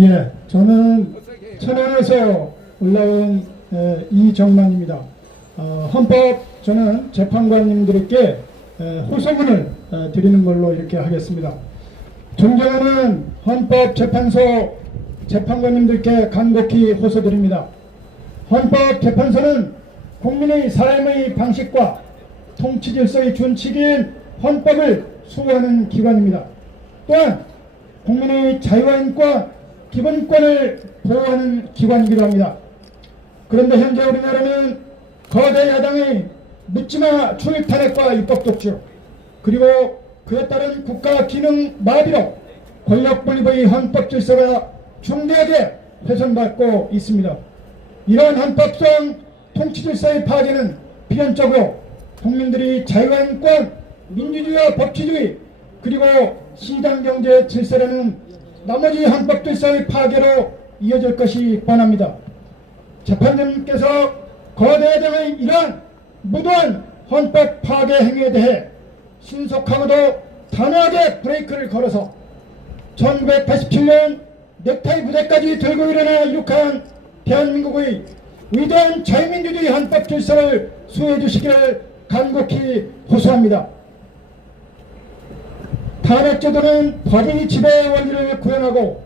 예, 저는 천안에서 올라온 이정만입니다. 헌법 저는 재판관님들께 호소문을 드리는 걸로 이렇게 하겠습니다. 존경하는 헌법재판소 재판관님들께 간곡히 호소드립니다. 헌법재판소는 국민의 삶의 방식과 통치질서의 준칙인 헌법을 수호하는 기관입니다. 또한 국민의 자유와 인권, 기본권을 보호하는 기관이기도 합니다. 그런데 현재 우리나라는 거대 야당의 묻지마 추일 탄핵과 입법 독주, 그리고 그에 따른 국가 기능 마비로 권력 분립의 헌법 질서가 중대하게 훼손받고 있습니다. 이러한 헌법성 통치 질서의 파괴는 필연적으로 국민들이 자유와 인권, 민주주의와 법치주의, 그리고 시장경제 질서라는 나머지 헌법 질서의 파괴로 이어질 것이 뻔합니다. 재판장님께서 거대야당의 이러한 무도한 헌법 파괴 행위에 대해 신속하고도 단호하게 브레이크를 걸어서 1987년 넥타이 부대까지 들고 일어나 이룩한 대한민국의 위대한 자유민주주의 헌법 질서를 수호해 주시기를 간곡히 호소합니다. 탄핵제도는 법의 지배의 원리를 구현하고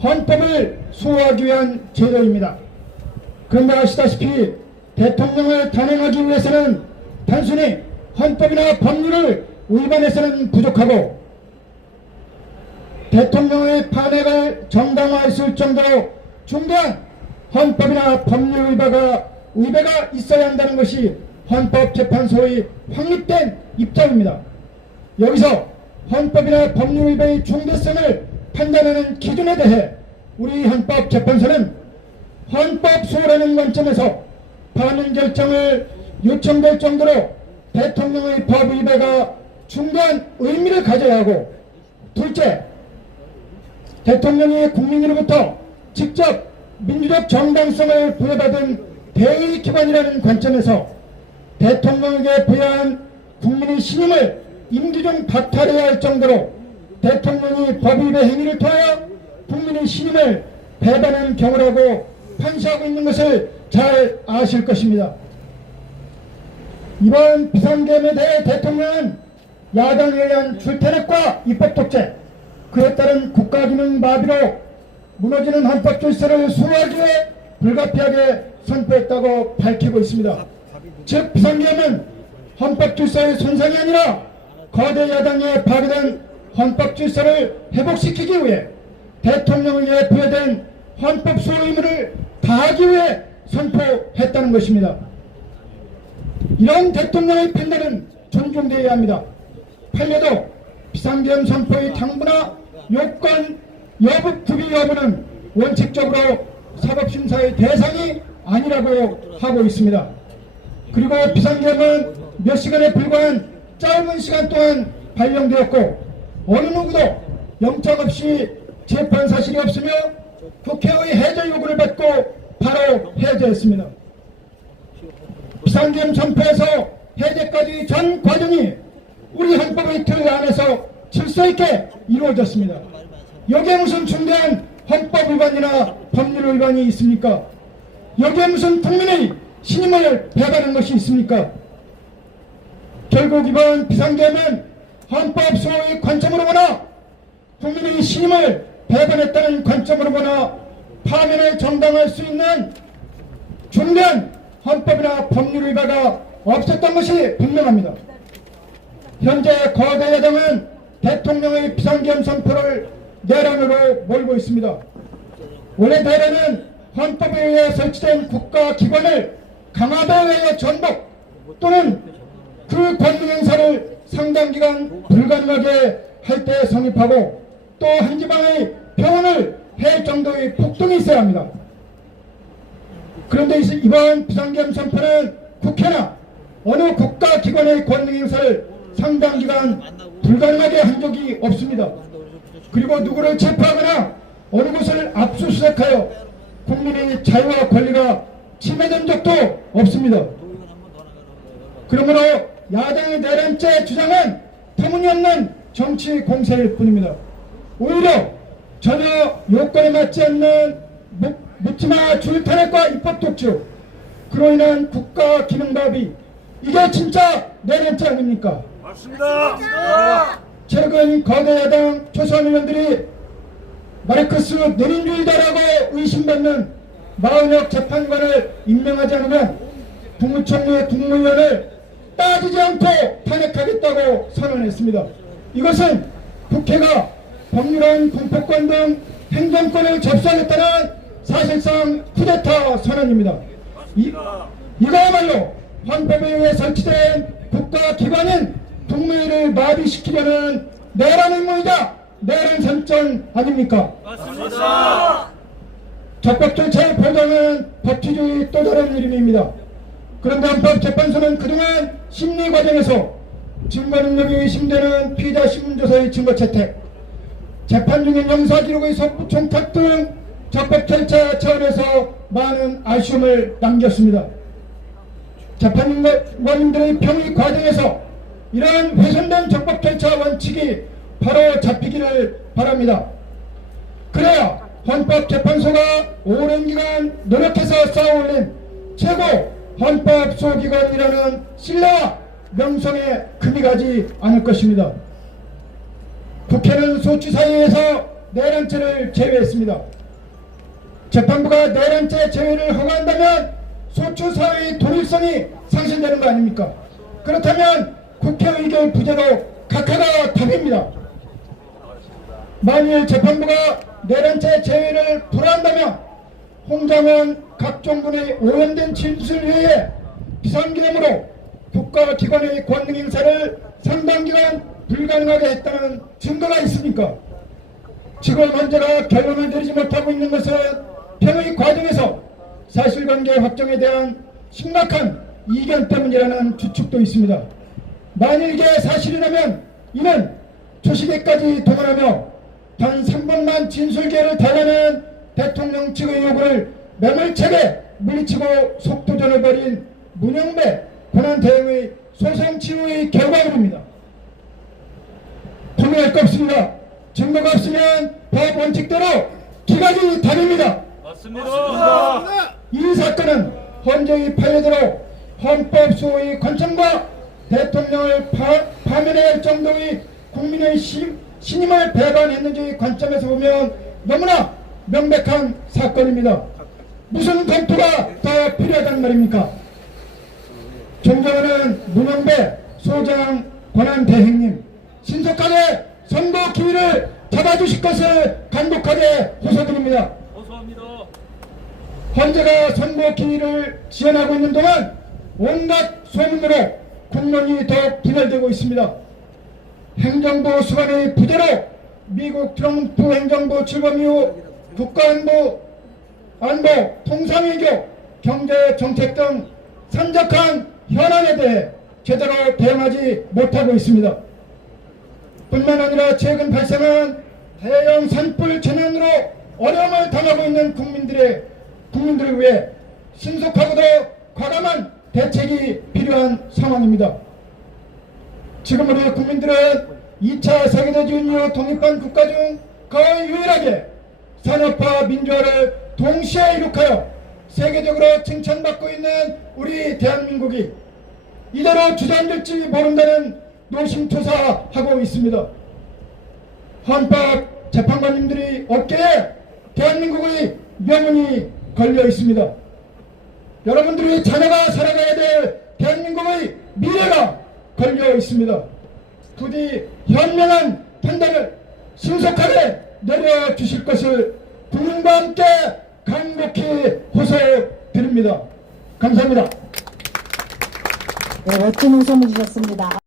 헌법을 수호하기 위한 제도입니다. 그런데 아시다시피 대통령을 단행하기 위해서는 단순히 헌법이나 법률을 위반해서는 부족하고 대통령의 탄핵을 정당화했을 정도로 중대한 헌법이나 법률 위배가 있어야 한다는 것이 헌법재판소의 확립된 입장입니다. 여기서 헌법이나 법률 위배의 중대성을 판단하는 기준에 대해 우리 헌법재판소는 헌법 수호라는 관점에서 반영 결정을 요청될 정도로 대통령의 법 위배가 중대한 의미를 가져야 하고, 둘째, 대통령이 국민으로부터 직접 민주적 정당성을 부여받은 대의 기관이라는 관점에서 대통령에게 부여한 국민의 신임을 임기 중 박탈해야 할 정도로 대통령이 법 위배 행위를 통하여 국민의 신임을 배반한 경우라고 판시하고 있는 것을 잘 아실 것입니다. 이번 비상계엄에 대해 대통령은 야당에 의한 출탄핵과 입법 독재, 그에 따른 국가기능 마비로 무너지는 헌법 질서를 수호하기 위해 불가피하게 선포했다고 밝히고 있습니다. 즉 비상계엄은 헌법 질서의 손상이 아니라 거대 야당에 파괴된 헌법 질서를 회복시키기 위해 대통령에게 부여된 헌법 수호 의무를 다하기 위해 선포했다는 것입니다. 이런 대통령의 판단은 존중되어야 합니다. 판례도 비상계엄 선포의 당부나 요건 여부 부비 여부는 원칙적으로 사법심사의 대상이 아니라고 하고 있습니다. 그리고 비상계엄은 몇 시간에 불과한 짧은 시간 동안 발령되었고 어느 누구도 영장 없이 재판 사실이 없으며 국회의 해제 요구를 받고 바로 해제했습니다. 비상계엄 선포에서 해제까지 전 과정이 우리 헌법의 틀 안에서 질서 있게 이루어졌습니다. 여기에 무슨 중대한 헌법 위반이나 법률 위반이 있습니까? 여기에 무슨 국민의 신임을 배반한 것이 있습니까? 결국 이번 비상계엄은 헌법 수호의 관점으로 보나 국민의 신임을 배반했다는 관점으로 보나 파면을 정당할 수 있는 중대한 헌법이나 법률 위반가 없었던 것이 분명합니다. 현재 거대 야당은 대통령의 비상계엄 선포를 내란으로 몰고 있습니다. 원래 내란은 헌법에 의해 설치된 국가기관을 강화도에 의해 전복 또는 그 권능 행사를 상당기간 불가능하게 할 때 성립하고 또 한 지방의 병원을 할 정도의 폭동이 있어야 합니다. 그런데 이번 비상계엄 선포는 국회나 어느 국가기관의 권능 행사를 상당기간 불가능하게 한 적이 없습니다. 그리고 누구를 체포하거나 어느 곳을 압수수색하여 국민의 자유와 권리가 침해된 적도 없습니다. 그러므로 야당의 내란죄 주장은 터무니없는 정치 공세일 뿐입니다. 오히려 전혀 요건에 맞지 않는 묻지마 줄탄핵과 입법 독주, 그로 인한 국가 기능마비, 이게 진짜 내란죄 아닙니까? 맞습니다. 최근 거대 야당 초선 의원들이 마르크스 레닌주의자라고 의심받는 마은혁 재판관을 임명하지 않으면 국무총리 국무위원을 따지지 않고 탄핵하겠다고 선언했습니다. 이것은 국회가 법률안 공포권 등 행정권을 접수하겠다는 사실상 쿠데타 선언입니다. 이거야말로 헌법에 의해 설치된 국가기관인 국무회의를 마비시키려는 내란 음모이자 내란 선전 아닙니까? 맞습니다. 적법 절차의 보장은 법치주의 또 다른 이름입니다. 그런데 헌법재판소는 그동안 심리 과정에서 증거 능력이 의심되는 피의자 신문조서의 증거 채택, 재판 중인 영사기록의 선부 총탁 등 적법 절차 차원에서 많은 아쉬움을 남겼습니다. 재판관님들의 평의 과정에서 이러한 훼손된 적법 절차 원칙이 바로 잡히기를 바랍니다. 그래야 헌법재판소가 오랜 기간 노력해서 쌓아올린 최고 헌법소기관이라는 신뢰와 명성에 금이 가지 않을 것입니다. 국회는 소추사회에서 내란죄를 제외했습니다. 재판부가 내란죄 제외를 허가한다면 소추사회의 독립성이 상실되는 거 아닙니까? 그렇다면 국회 의결 부재로 각하가 답입니다. 만일 재판부가 내란죄 제외를 불허한다면 홍장원 각종군의 오염된 진술 외에 비상기념으로 국가기관의 권능 행사를 상당기간 불가능하게 했다는 증거가 있습니까? 지금 문제가 결론을 내리지 못하고 있는 것은 평의 과정에서 사실관계 확정에 대한 심각한 이견 때문이라는 추측도 있습니다. 만일 이게 사실이라면 이는 초시대까지 동원하며 단 3번만 진술기회를 달라는 대통령 측의 요구를 매몰차게 물리치고 속도전을 벌인 문영배 권한대행의 소송치유의 결과물입니다. 고민할 거 없습니다. 증거가 없으면 법 원칙대로 기각이 답입니다. 맞습니다. 이 사건은 헌재의 판례대로 헌법소의 관점과 대통령을 파면해야 할 정도의 국민의 신임을 배반했는지의 관점에서 보면 너무나 명백한 사건입니다. 무슨 검토가 더 필요하단 말입니까? 존경하는 문영배 소장 권한대행님, 신속하게 선고 기일을 잡아주실 것을 간곡하게 호소드립니다. 호소합니다. 헌재가 선고 기일을 지연하고 있는 동안 온갖 소문으로 국론이 더욱 분열되고 있습니다. 행정부 수반의 부재로 미국 트럼프 행정부 출범 이후 국가안보, 통상외교, 경제정책 등 산적한 현안에 대해 제대로 대응하지 못하고 있습니다. 뿐만 아니라 최근 발생한 대형 산불 재난으로 어려움을 당하고 있는 국민들을 위해 신속하고도 과감한 대책이 필요한 상황입니다. 지금 우리 국민들은 2차 세계대전 이후 독립한 국가 중 거의 유일하게 산업화 민주화를 동시에 이룩하여 세계적으로 칭찬받고 있는 우리 대한민국이 이대로 주저앉을지 모른다는 노심초사하고 있습니다. 헌법 재판관님들이 어깨에 대한민국의 명운이 걸려 있습니다. 여러분들이 자녀가 살아가야 될 대한민국의 미래가 걸려 있습니다. 부디 현명한 판단을 신속하게 내려주실 것을 국민과 함께 간곡히 호소드립니다. 감사합니다. 네, 멋진 호소문 주셨습니다.